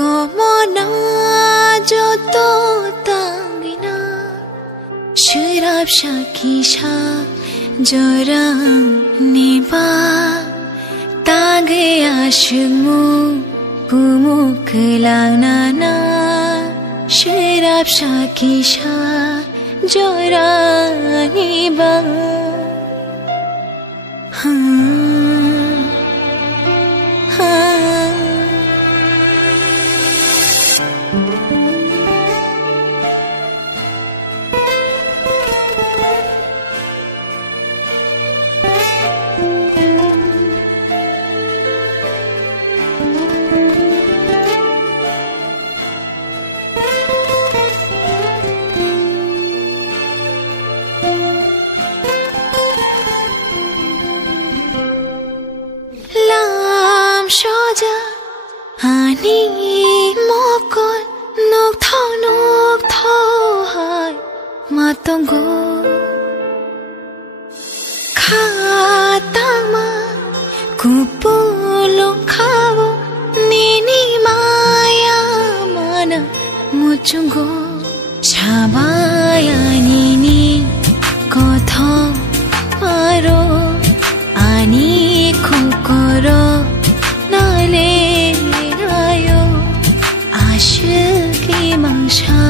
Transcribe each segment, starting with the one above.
Komona joto tangina Shirab shakisha jorang niba Tage ashmu pumuklangana Shirab shakisha jorang niba Ani mokon nok thau hai matongo khatama kupulong khawo nini maya mana muchungo chabaya nini kotho maro ani khukoro nale Mangsha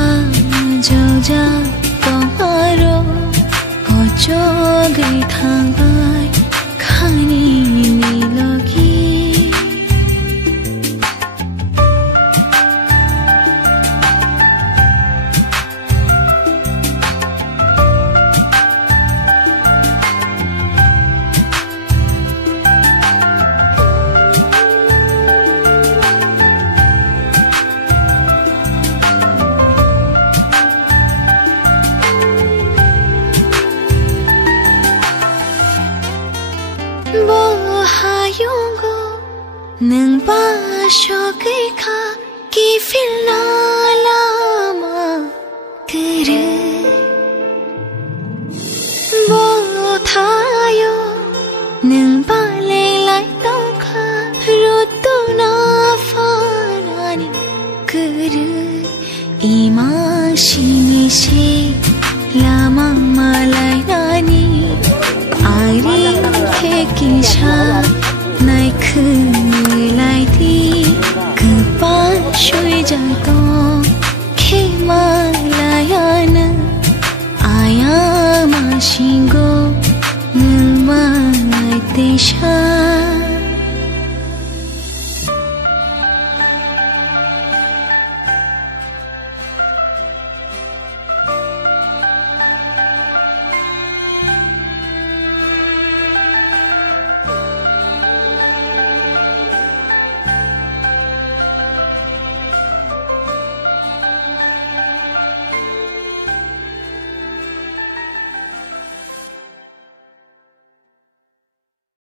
joja tomaro kocho gai thangbai khani milogi Nang ba shokai kha ki filna lama kare bo thayo nang ba le lai to kha rutu na fanani kare ima shini she lama malai nani ari ke kisha nai lai thi kpa shui jang to ke ma la yan aya ma shingo nang ma te sha